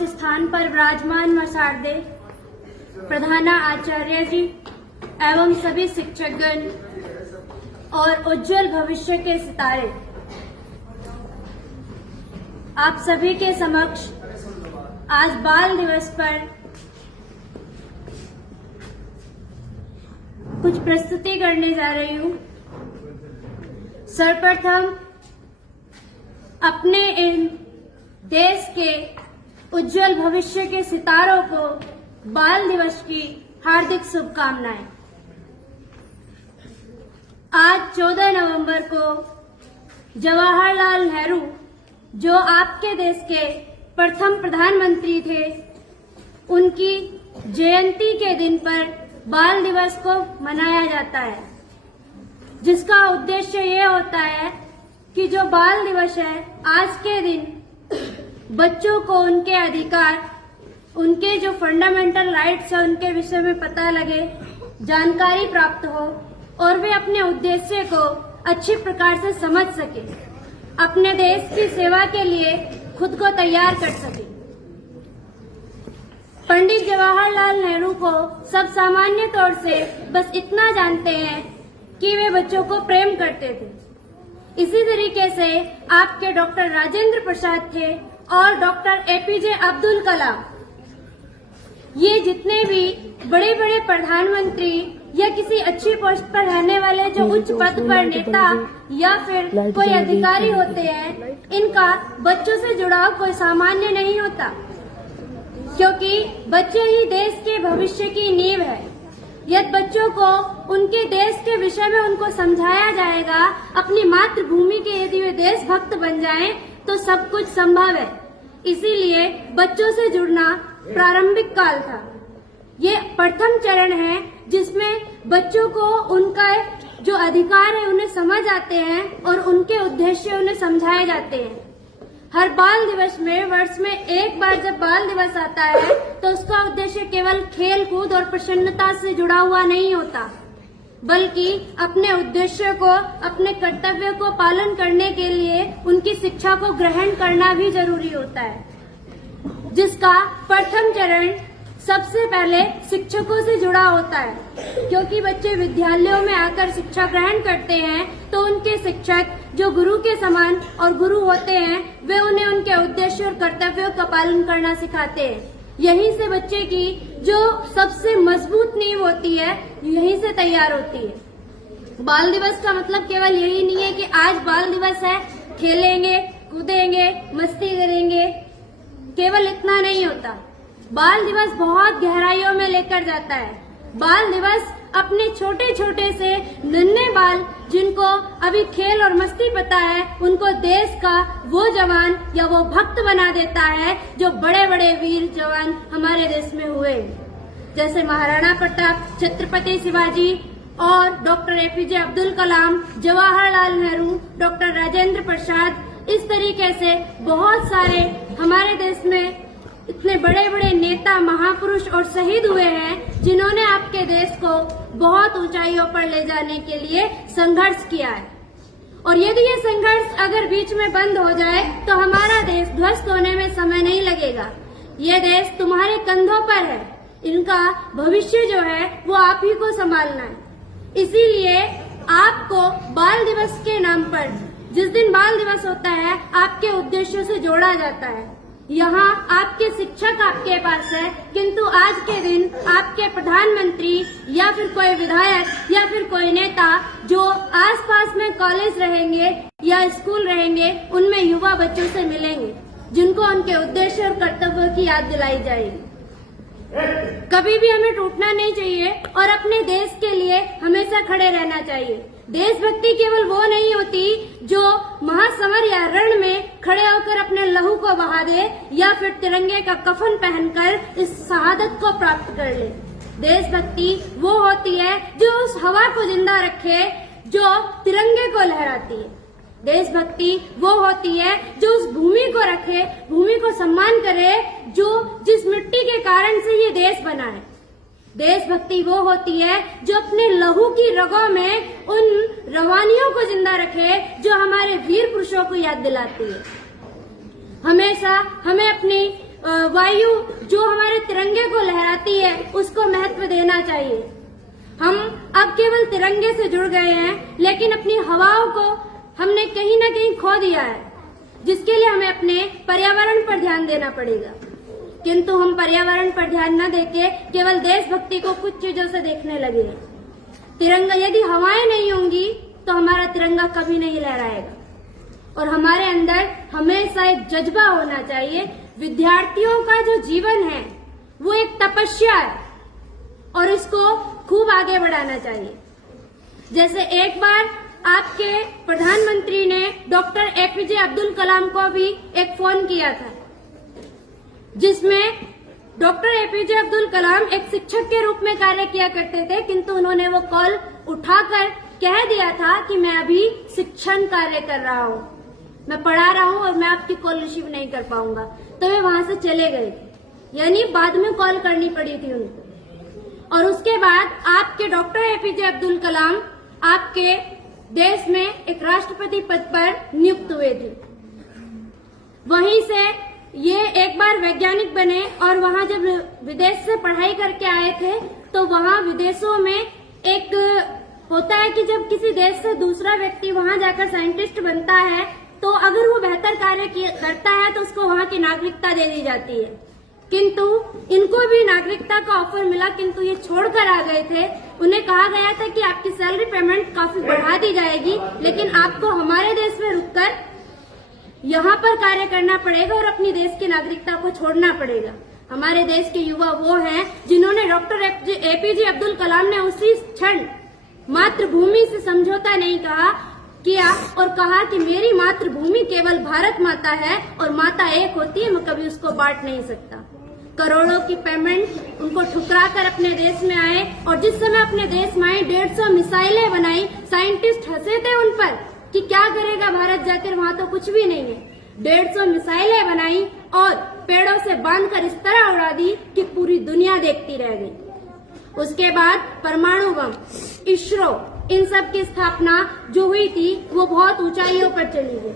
सर्वोच्च स्थान पर विराजमान मसारदे, प्रधाना आचार्य जी एवं सभी शिक्षकगण और उज्जवल भविष्य के सितारे, आप सभी के समक्ष आज बाल दिवस पर कुछ प्रस्तुति करने जा रही हूँ। सर्वप्रथम अपने इन देश के उज्जवल भविष्य के सितारों को बाल दिवस की हार्दिक शुभकामनाएं। आज 14 नवंबर को जवाहरलाल नेहरू, जो आपके देश के प्रथम प्रधानमंत्री थे, उनकी जयंती के दिन पर बाल दिवस को मनाया जाता है, जिसका उद्देश्य ये होता है कि जो बाल दिवस है, आज के दिन बच्चों को उनके अधिकार, उनके जो फंडामेंटल राइट्स है, उनके विषय में पता लगे, जानकारी प्राप्त हो और वे अपने उद्देश्य को अच्छी प्रकार से समझ सके, अपने देश की सेवा के लिए खुद को तैयार कर सके। पंडित जवाहरलाल नेहरू को सब सामान्य तौर से बस इतना जानते हैं कि वे बच्चों को प्रेम करते थे। इसी तरीके से आपके डॉक्टर राजेंद्र प्रसाद थे और डॉक्टर एपीजे अब्दुल कलाम। ये जितने भी बड़े बड़े प्रधानमंत्री या किसी अच्छी पोस्ट पर रहने वाले जो उच्च पद पर नेता या फिर कोई अधिकारी होते हैं, इनका बच्चों से जुड़ाव कोई सामान्य नहीं होता, क्योंकि बच्चे ही देश के भविष्य की नींव है। यदि बच्चों को उनके देश के विषय में उनको समझाया जाएगा, अपनी मातृभूमि के यदि वे देशभक्त बन जाएं, तो सब कुछ संभव है। इसीलिए बच्चों से जुड़ना प्रारंभिक काल था। ये प्रथम चरण है जिसमें बच्चों को उनका जो अधिकार है उन्हें समझ आते हैं और उनके उद्देश्य उन्हें समझाए जाते हैं। हर बाल दिवस में वर्ष में एक बार जब बाल दिवस आता है तो उसका उद्देश्य केवल खेल कूद और प्रसन्नता से जुड़ा हुआ नहीं होता, बल्कि अपने उद्देश्य को, अपने कर्तव्य को पालन करने के लिए उनकी शिक्षा को ग्रहण करना भी जरूरी होता है, जिसका प्रथम चरण सबसे पहले शिक्षकों से जुड़ा होता है। क्योंकि बच्चे विद्यालयों में आकर शिक्षा ग्रहण करते हैं तो उनके शिक्षक जो गुरु के समान और गुरु होते हैं, वे उन्हें उनके उद्देश्य और कर्तव्यों का पालन करना सिखाते हैं। यहीं से बच्चे की जो सबसे मजबूत नींव होती है, यहीं से तैयार होती है। बाल दिवस का मतलब केवल यही नहीं है कि आज बाल दिवस है, खेलेंगे, कूदेंगे, मस्ती करेंगे, केवल इतना नहीं होता। बाल दिवस बहुत गहराइयों में लेकर जाता है। बाल दिवस अपने छोटे छोटे से नन्हे बाल, जिनको अभी खेल और मस्ती पता है, उनको देश का वो जवान या वो भक्त बना देता है जो बड़े बड़े वीर जवान हमारे देश में हुए, जैसे महाराणा प्रताप, छत्रपति शिवाजी और doctor APJ Abdul Kalam, Jawaharlal Nehru, doctor Rajendra Prasad. इस तरीके से बहुत सारे हमारे देश में इतने बड़े बड़े नेता, महापुरुष और शहीद हुए हैं, जिन्होंने आपके देश को बहुत ऊंचाइयों पर ले जाने के लिए संघर्ष किया है। और यदि ये संघर्ष अगर बीच में बंद हो जाए तो हमारा देश ध्वस्त होने में समय नहीं लगेगा। ये देश तुम्हारे कंधों पर है, इनका भविष्य जो है वो आप ही को संभालना है। इसीलिए आपको बाल दिवस के नाम पर, जिस दिन बाल दिवस होता है, आपके उद्देश्यों से जोड़ा जाता है। यहाँ आपके शिक्षक आपके पास है, किंतु आज के दिन आपके प्रधानमंत्री या फिर कोई विधायक या फिर कोई नेता जो आसपास में कॉलेज रहेंगे या स्कूल रहेंगे, उनमें युवा बच्चों से मिलेंगे, जिनको उनके उद्देश्य और कर्तव्यों की याद दिलाई जाएगी। कभी भी हमें टूटना नहीं चाहिए और अपने देश के लिए हमेशा खड़े रहना चाहिए। देशभक्ति केवल वो नहीं होती जो महासमर या रण में खड़े होकर अपने लहू को बहा दे या फिर तिरंगे का कफन पहनकर इस शहादत को प्राप्त कर ले। देशभक्ति वो होती है जो उस हवा को जिंदा रखे जो तिरंगे को लहराती है। देशभक्ति वो होती है जो उस भूमि को रखे, भूमि को सम्मान करे, जो जिस मिट्टी के कारण से ये देश बना है। देशभक्ति वो होती है जो अपने लहू की रगों में उन रवानियों को जिंदा रखे जो हमारे वीर पुरुषों को याद दिलाती है। हमेशा हमें अपनी वायु जो हमारे तिरंगे को लहराती है उसको महत्व देना चाहिए। हम अब केवल तिरंगे से जुड़ गए हैं, लेकिन अपनी हवाओं को हमने कहीं ना कहीं खो दिया है, जिसके लिए हमें अपने पर्यावरण पर ध्यान देना पड़ेगा। किंतु हम पर्यावरण पर ध्यान न देके केवल देशभक्ति को कुछ चीजों से देखने लगे हैं। तिरंगा, यदि हवाएं नहीं होंगी तो हमारा तिरंगा कभी नहीं लहराएगा। और हमारे अंदर हमेशा एक जज्बा होना चाहिए। विद्यार्थियों का जो जीवन है वो एक तपस्या है और इसको खूब आगे बढ़ाना चाहिए। जैसे एक बार आपके प्रधानमंत्री ने डॉक्टर एपीजे अब्दुल कलाम को भी एक फोन किया था, जिसमें डॉक्टर एपीजे अब्दुल कलाम एक शिक्षक के रूप में कार्य किया करते थे, किंतु उन्होंने वो कॉल उठाकर कह दिया था कि मैं अभी शिक्षण कार्य कर रहा हूँ, मैं पढ़ा रहा हूँ और मैं आपकी कॉल रिसीव नहीं कर पाऊंगा। तो वे वहां से चले गए, यानी बाद में कॉल करनी पड़ी थी उनको। और उसके बाद आपके डॉक्टर एपीजे अब्दुल कलाम आपके देश में एक राष्ट्रपति पद पर नियुक्त हुए थे। वहीं से ये एक बार वैज्ञानिक बने और वहां जब विदेश से पढ़ाई करके आए थे तो वहां विदेशों में एक होता है कि जब किसी देश से दूसरा व्यक्ति वहां जाकर साइंटिस्ट बनता है तो अगर वो बेहतर कार्य करता है तो उसको वहां की नागरिकता दे दी जाती है। किंतु इनको भी नागरिकता का ऑफर मिला, किंतु ये छोड़कर आ गए थे। उन्हें कहा गया था कि आपकी सैलरी पेमेंट काफी बढ़ा दी जाएगी, लेकिन आपको हमारे देश में रुककर यहाँ पर कार्य करना पड़ेगा और अपनी देश की नागरिकता को छोड़ना पड़ेगा। हमारे देश के युवा वो हैं जिन्होंने डॉक्टर एपीजे अब्दुल कलाम ने उसी क्षण मातृभूमि से समझौता नहीं किया और कहा कि मेरी मातृभूमि केवल भारत माता है और माता एक होती है, मैं कभी उसको बांट नहीं सकता। करोड़ों की पेमेंट उनको ठुकरा कर अपने देश में आए और जिस समय अपने देश में आए 150 मिसाइलें बनाई। साइंटिस्ट हंसे थे उन पर कि क्या करेगा भारत जाकर, वहां तो कुछ भी नहीं है। 150 मिसाइलें बनाई और पेड़ों से बांधकर इस तरह उड़ा दी कि पूरी दुनिया देखती रह गई। उसके बाद परमाणु बम, इसरो, इन सब की स्थापना जो हुई थी वो बहुत ऊंचाइयों पर चली गई।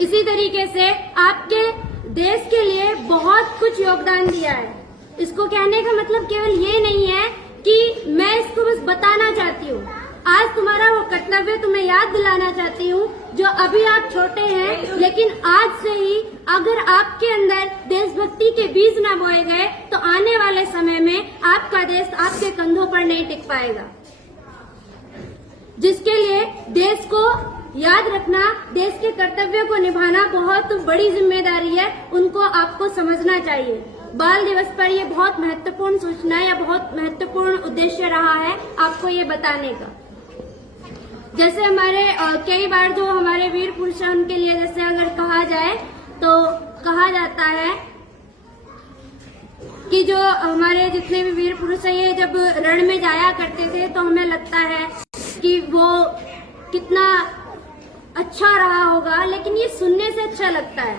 इसी तरीके से आपके देश के लिए बहुत कुछ योगदान दिया है। इसको कहने का मतलब केवल ये नहीं है कि मैं इसको बस बताना चाहती हूँ। आज तुम्हारा वो कर्तव्य तुम्हें याद दिलाना चाहती हूँ जो अभी आप छोटे हैं, लेकिन आज से ही अगर आपके अंदर देशभक्ति के बीज न बोए गए तो आने वाले समय में आपका देश आपके कंधों पर नहीं टिक पाएगा। जिसके लिए देश को याद रखना, देश के कर्तव्यों को निभाना बहुत बड़ी जिम्मेदारी है, उनको आपको समझना चाहिए। बाल दिवस पर ये बहुत महत्वपूर्ण सूचना या बहुत महत्वपूर्ण उद्देश्य रहा है आपको ये बताने का। जैसे हमारे कई बार जो हमारे वीर पुरुष हैं उनके लिए जैसे अगर कहा जाए तो कहा जाता है कि जो हमारे जितने भी वीर पुरुष हैं ये जब रण में जाया करते थे तो हमें लगता है कि वो कितना अच्छा रहा होगा, लेकिन ये सुनने से अच्छा लगता है।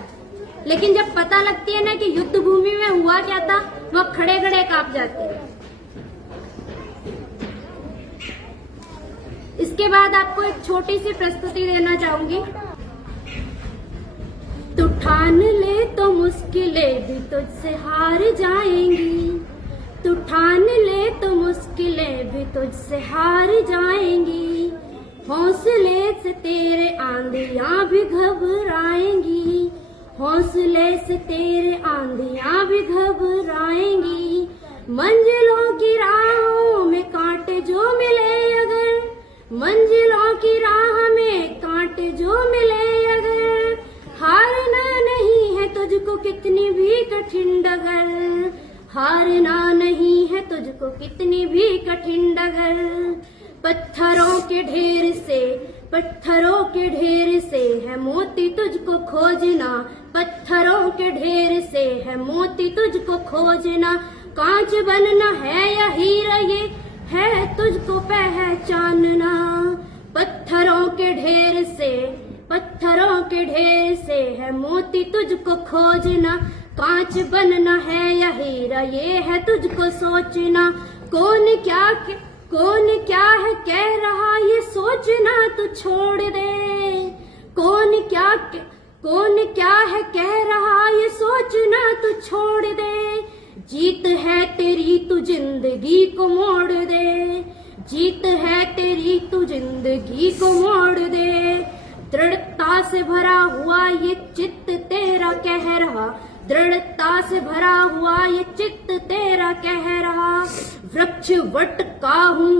लेकिन जब पता लगती है ना कि युद्ध भूमि में हुआ क्या था, वो खड़े खड़े कांप जाते हैं। इसके बाद आपको एक छोटी सी प्रस्तुति देना चाहूंगी। तू ठान ले तो मुश्किलें भी तुझसे हार जाएंगी, तू ठान ले तो मुश्किलें भी तुझसे हार जाएंगी, हौसले से तेरे आंधियां भी घबराएंगी, हौसले से तेरे आंधियां भी घबराएंगी, मंजिलों की राहों में कांटे जो मिले अगर, मंजिलों की राह में कांटे जो मिले अगर, हारना नहीं है तुझको कितनी भी कठिन डगर, हारना नहीं है तुझको कितनी भी कठिन डगर, पत्थरों के ढेर से, पत्थरों के ढेर से है मोती तुझको खोजना, पत्थरों के ढेर से है मोती तुझको खोजना, कांच बनना है या हीरा ये है तुझको पहचानना, पत्थरों के ढेर से, पत्थरों के ढेर से है मोती तुझको खोजना, कांच बनना है या हीरा ये है तुझको सोचना, कौन क्या है कह रहा ये सोचना तू छोड़ दे, कौन क्या है कह रहा ये सोचना तू छोड़ दे, जीत है तेरी तू जिंदगी को मोड़ दे, जीत है तेरी तू जिंदगी को मोड़ दे। दृढ़ता से भरा हुआ ये चित्त तेरा कह रहा, दृढ़ता से भरा हुआ ये चित्त तेरा कह रहा। वृक्ष वट का हूँ,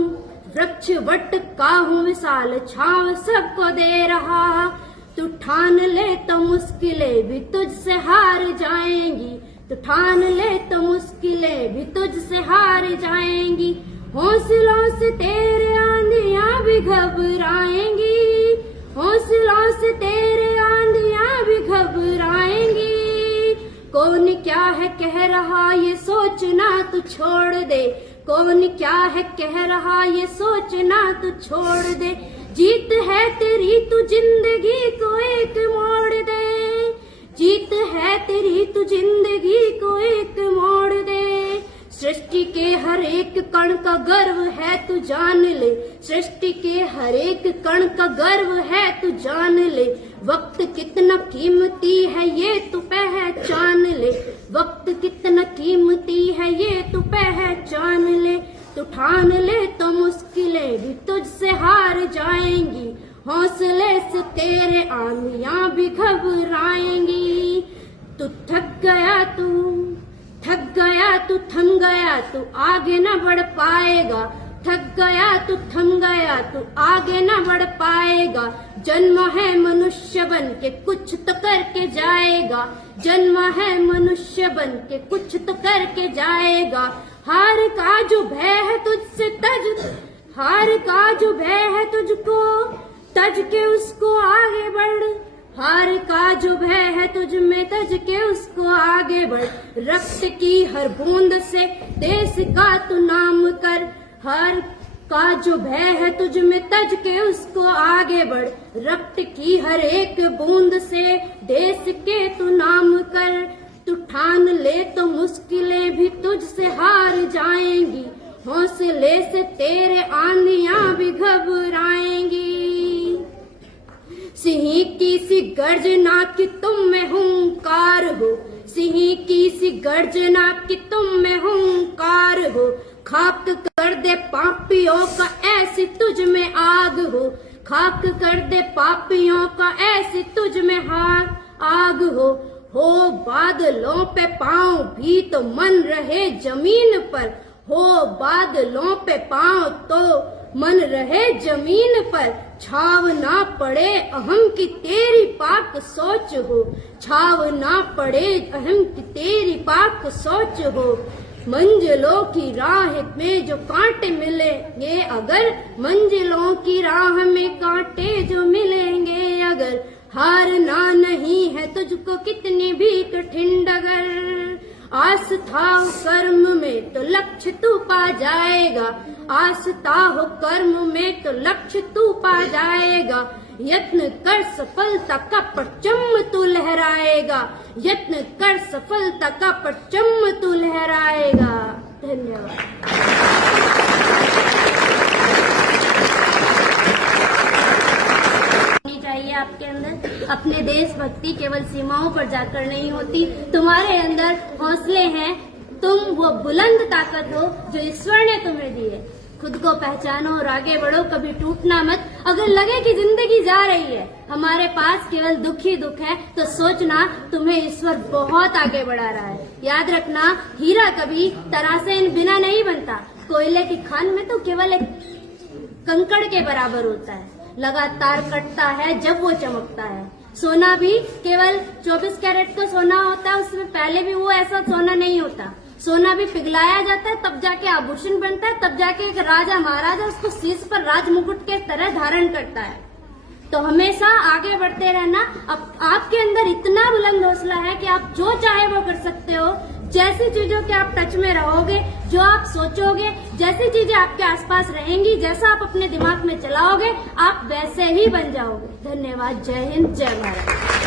वृक्ष वट का हूँ, विशाल छांव सबको दे रहा। तू ठान ले तो मुश्किलें भी तुझसे हार जाएंगी, तू ठान ले तो मुश्किलें भी तुझसे हार जाएंगी। हौसलों से तेरे आंधियां भी घबराएंगी, हौसलों से तेरे आंधियां भी घबराएंगी। कौन क्या है कह रहा ये सोचना तू छोड़ दे, कौन क्या है कह रहा ये सोचना तू छोड़ दे। जीत है तेरी तू जिंदगी को एक मोड़ दे, जीत है तेरी तू जिंदगी को एक मोड़ दे। सृष्टि के हर एक कण का गर्व है तू जान ले, सृष्टि के हर एक कण का गर्व है तू जान ले। वक्त कितना कीमती है ये तू पहचान ले, वक्त कितना कीमती है ये तू पहचान ले। तू ठान ले तो मुश्किलें भी तुझसे हार जाएंगी, हौसले से तेरे आंधियां भी घबराएंगी। तू थक गया, तू थक गया, तू थम गया, तू आगे न बढ़ पाएगा। थक गया, तू थम गया, तू आगे न बढ़ पाएगा। जन्म है मनुष्य बन के कुछ तो करके जाएगा, जन्म है मनुष्य बन के कुछ तो करके जाएगा। हार का जो भय है तुझसे तज, हार का जो भय है तुझको तज के उसको आगे बढ़, हार का जो भय है तुझ में तज के उसको आगे बढ़। रक्त की हर बूंद से देश का तू नाम कर, हार का जो भय है तुझ में तज के उसको आगे बढ़। रक्त की हर एक बूंद से देश के तू नाम कर। तू ठान ले तो मुश्किलें भी तुझसे हार जाएंगी, हौसले से तेरे आंधियां भी घबराएंगी। सिंह की सी गर्जना की तुम में हुंकार हो, सिंह की सी गर्जना की तुम में हुंकार हो। खाक कर दे पापियों का ऐसी तुझ में आग हो, खाक कर दे पापियों का ऐसी तुझ में आग हो बादलों पे पांव भी तो मन रहे जमीन पर, हो बादलों पे पांव तो मन रहे जमीन पर। छाव ना पड़े अहम की तेरी पाक सोच हो, छाव ना पड़े अहम की तेरी पाक सोच हो। मंजिलों की राह में जो कांटे मिलेंगे अगर, मंजिलों की राह में कांटे जो मिलेंगे अगर। हारना नहीं है तुझको कितनी भी कठिन डगर, आस्था हो कर्म में तो लक्ष्य तू पा जाएगा, आस्था हो कर्म में तो लक्ष्य तू पा जाएगा। यत्न कर सफलता का परचम तू लहराएगा, यत्न कर सफलता का परचम तू लहराएगा। धन्यवाद। चाहिए आपके अंदर अपने देशभक्ति केवल सीमाओं पर जाकर नहीं होती, तुम्हारे अंदर हौसले हैं, तुम वो बुलंद ताकत हो जो ईश्वर ने तुम्हें दी है। खुद को पहचानो और आगे बढ़ो, कभी टूटना मत। अगर लगे कि जिंदगी जा रही है, हमारे पास केवल दुख ही दुख है, तो सोचना तुम्हें ईश्वर बहुत आगे बढ़ा रहा है। याद रखना, हीरा कभी तरासे बिना नहीं बनता, कोयले की खान में तो केवल एक कंकड़ के बराबर होता है, लगातार कटता है जब वो चमकता है। सोना भी केवल 24 कैरेट का सोना होता है, उसमें पहले भी वो ऐसा सोना नहीं होता। सोना भी पिघलाया जाता है, तब जाके आभूषण बनता है, तब जाके एक राजा महाराजा उसको शीश पर राज मुकुट के तरह धारण करता है। तो हमेशा आगे बढ़ते रहना। अब आपके अंदर इतना बुलंद हौसला है कि आप जो चाहे वो कर सकते हो। जैसी चीजों के आप टच में रहोगे, जो आप सोचोगे, जैसी चीजें आपके आसपास रहेंगी, जैसा आप अपने दिमाग में चलाओगे, आप वैसे ही बन जाओगे। धन्यवाद। जय हिंद, जय भारत।